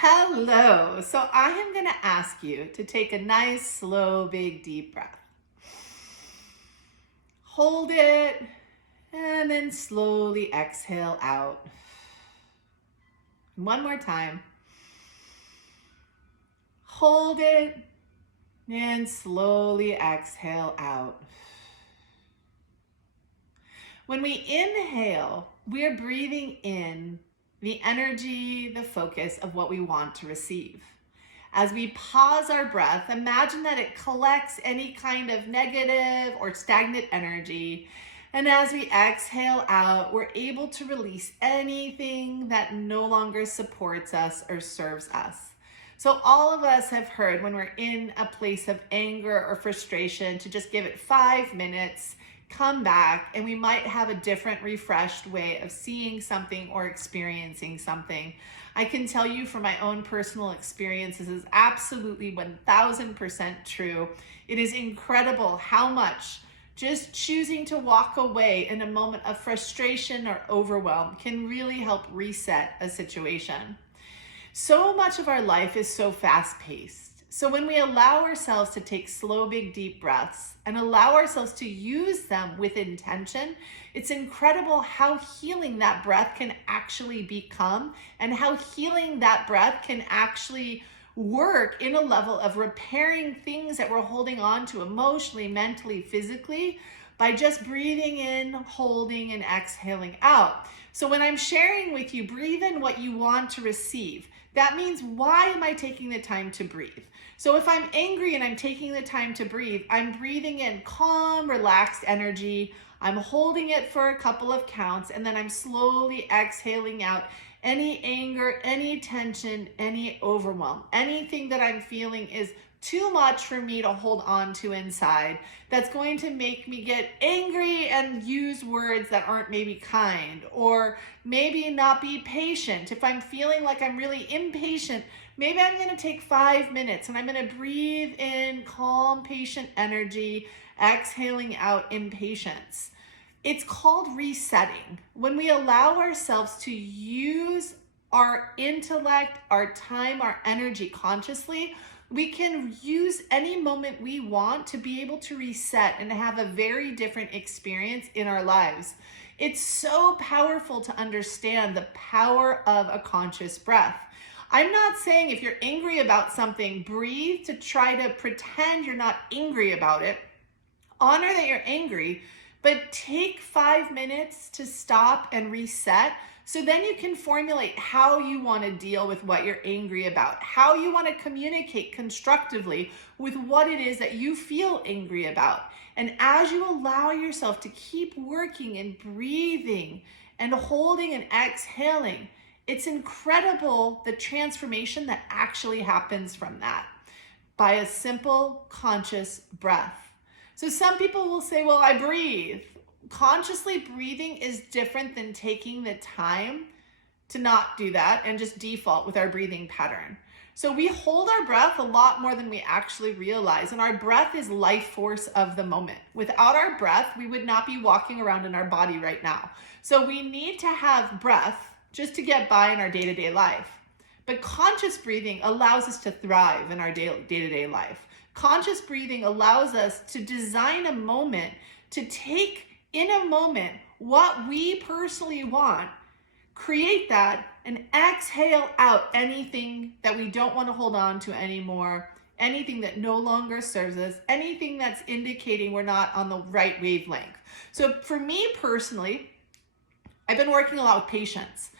Hello. So I am going to ask you to take a nice, slow, big, deep breath. Hold it and then slowly exhale out. One more time. Hold it and slowly exhale out. When we inhale, we're breathing in the energy, the focus of what we want to receive. As we pause our breath, imagine that it collects any kind of negative or stagnant energy. And as we exhale out, we're able to release anything that no longer supports us or serves us. So all of us have heard when we're in a place of anger or frustration to just give it 5 minutes, come back, and we might have a different, refreshed way of seeing something or experiencing something. I can tell you from my own personal experience, this is absolutely 1000% true. It is incredible how much just choosing to walk away in a moment of frustration or overwhelm can really help reset a situation. So much of our life is so fast-paced. So when we allow ourselves to take slow, big, deep breaths and allow ourselves to use them with intention, it's incredible how healing that breath can actually become and how healing that breath can actually work in a level of repairing things that we're holding on to emotionally, mentally, physically, by just breathing in, holding, and exhaling out. So when I'm sharing with you, breathe in what you want to receive. That means, why am I taking the time to breathe? So if I'm angry and I'm taking the time to breathe, I'm breathing in calm, relaxed energy. I'm holding it for a couple of counts, and then I'm slowly exhaling out any anger, any tension, any overwhelm. Anything that I'm feeling is too much for me to hold on to inside, that's going to make me get angry and use words that aren't maybe kind, or maybe not be patient. If I'm feeling like I'm really impatient, maybe I'm going to take 5 minutes and I'm going to breathe in calm, patient energy, exhaling out impatience. It's called resetting. When we allow ourselves to use our intellect, our time, our energy consciously, we can use any moment we want to be able to reset and have a very different experience in our lives. It's so powerful to understand the power of a conscious breath. I'm not saying if you're angry about something, breathe to try to pretend you're not angry about it. Honor that you're angry, but take 5 minutes to stop and reset. So then you can formulate how you want to deal with what you're angry about, how you want to communicate constructively with what it is that you feel angry about. And as you allow yourself to keep working and breathing and holding and exhaling, it's incredible the transformation that actually happens from that by a simple conscious breath. So some people will say, well, I breathe. Consciously breathing is different than taking the time to not do that and just default with our breathing pattern. So we hold our breath a lot more than we actually realize, and our breath is life force of the moment. Without our breath, we would not be walking around in our body right now. So we need to have breath just to get by in our day-to-day life. But conscious breathing allows us to thrive in our day-to-day life. Conscious breathing allows us to design a moment, to take in a moment what we personally want, create that, and exhale out anything that we don't want to hold on to anymore, anything that no longer serves us, anything that's indicating we're not on the right wavelength. So for me personally, I've been working a lot with patients,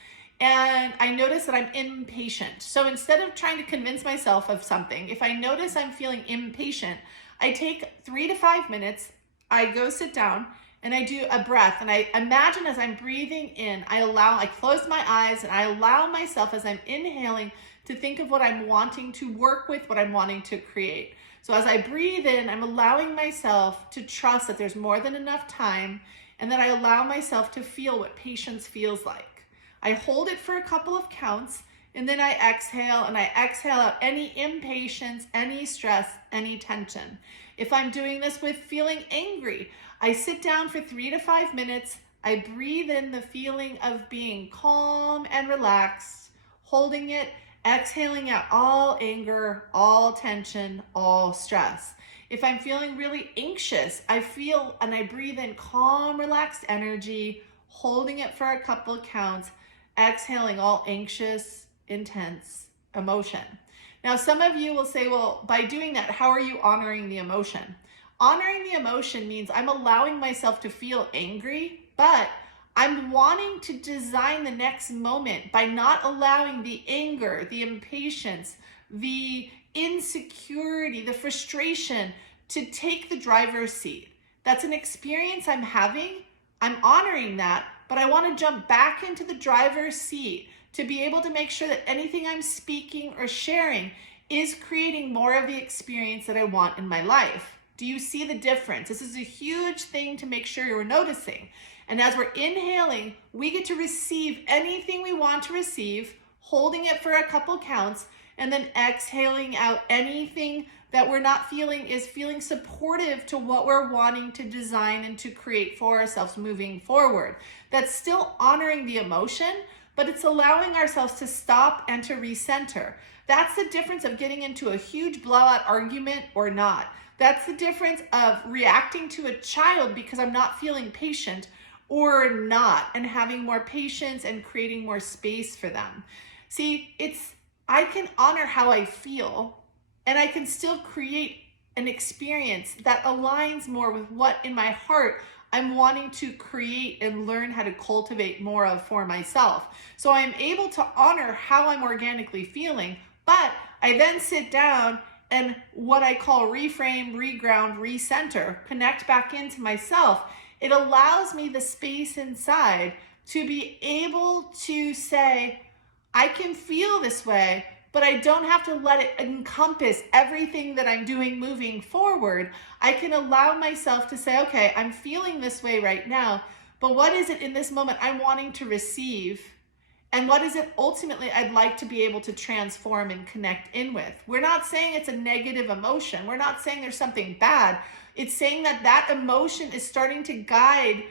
and I notice that I'm impatient. So instead of trying to convince myself of something, if I notice I'm feeling impatient, I take 3 to 5 minutes, I go sit down, and I do a breath, and I imagine as I'm breathing in, I close my eyes, and I allow myself as I'm inhaling to think of what I'm wanting to work with, what I'm wanting to create. So as I breathe in, I'm allowing myself to trust that there's more than enough time, and that I allow myself to feel what patience feels like. I hold it for a couple of counts, and then I exhale, and I exhale out any impatience, any stress, any tension. If I'm doing this with feeling angry, I sit down for 3 to 5 minutes. I breathe in the feeling of being calm and relaxed, holding it, exhaling out all anger, all tension, all stress. If I'm feeling really anxious, I feel and I breathe in calm, relaxed energy, holding it for a couple of counts, exhaling all anxious, intense emotion. Now, some of you will say, well, by doing that, how are you honoring the emotion? Honoring the emotion means I'm allowing myself to feel angry, but I'm wanting to design the next moment by not allowing the anger, the impatience, the insecurity, the frustration to take the driver's seat. That's an experience I'm having. I'm honoring that, but I want to jump back into the driver's seat to be able to make sure that anything I'm speaking or sharing is creating more of the experience that I want in my life. Do you see the difference? This is a huge thing to make sure you're noticing. And as we're inhaling, we get to receive anything we want to receive, holding it for a couple counts, and then exhaling out anything that we're not feeling is feeling supportive to what we're wanting to design and to create for ourselves moving forward. That's still honoring the emotion, but it's allowing ourselves to stop and to recenter. That's the difference of getting into a huge blowout argument or not. That's the difference of reacting to a child because I'm not feeling patient or not, and having more patience and creating more space for them. See, I can honor how I feel, and I can still create an experience that aligns more with what in my heart I'm wanting to create and learn how to cultivate more of for myself. So I'm able to honor how I'm organically feeling, but I then sit down and what I call reframe, reground, recenter, connect back into myself. It allows me the space inside to be able to say, I can feel this way, but I don't have to let it encompass everything that I'm doing moving forward. I can allow myself to say, okay, I'm feeling this way right now, but what is it in this moment I'm wanting to receive? And what is it ultimately I'd like to be able to transform and connect in with? We're not saying it's a negative emotion. We're not saying there's something bad. It's saying that that emotion is starting to guide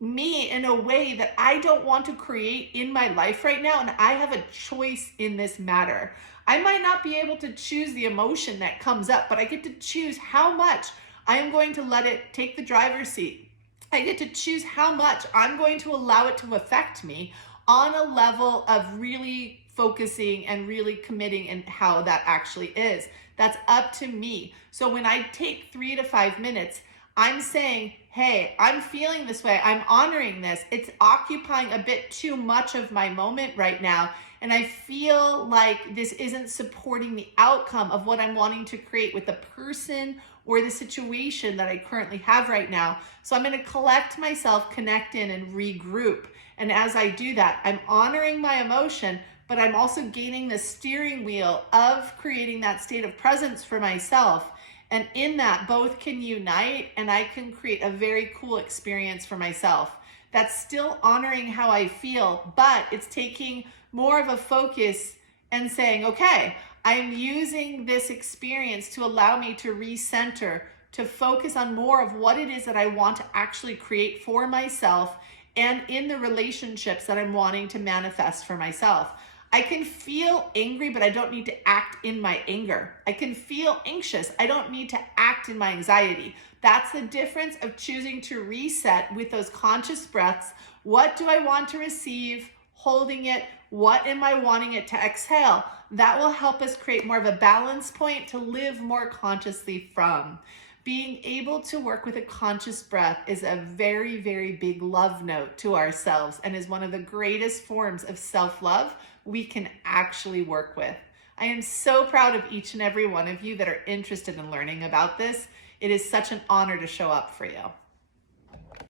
me in a way that I don't want to create in my life right now, and I have a choice in this matter. I might not be able to choose the emotion that comes up, but I get to choose how much I am going to let it take the driver's seat. I get to choose how much I'm going to allow it to affect me on a level of really focusing and really committing in how that actually is. That's up to me. So when I take 3 to 5 minutes, I'm saying, hey, I'm feeling this way. I'm honoring this. It's occupying a bit too much of my moment right now. And I feel like this isn't supporting the outcome of what I'm wanting to create with the person or the situation that I currently have right now. So I'm going to collect myself, connect in, and regroup. And as I do that, I'm honoring my emotion, but I'm also gaining the steering wheel of creating that state of presence for myself. And in that, both can unite, and I can create a very cool experience for myself. That's still honoring how I feel, but it's taking more of a focus and saying, okay, I'm using this experience to allow me to recenter, to focus on more of what it is that I want to actually create for myself and in the relationships that I'm wanting to manifest for myself. I can feel angry, but I don't need to act in my anger. I can feel anxious. I don't need to act in my anxiety. That's the difference of choosing to reset with those conscious breaths. What do I want to receive? Holding it. What am I wanting it to exhale? That will help us create more of a balance point to live more consciously from. Being able to work with a conscious breath is a very, very big love note to ourselves and is one of the greatest forms of self-love we can actually work with. I am so proud of each and every one of you that are interested in learning about this. It is such an honor to show up for you.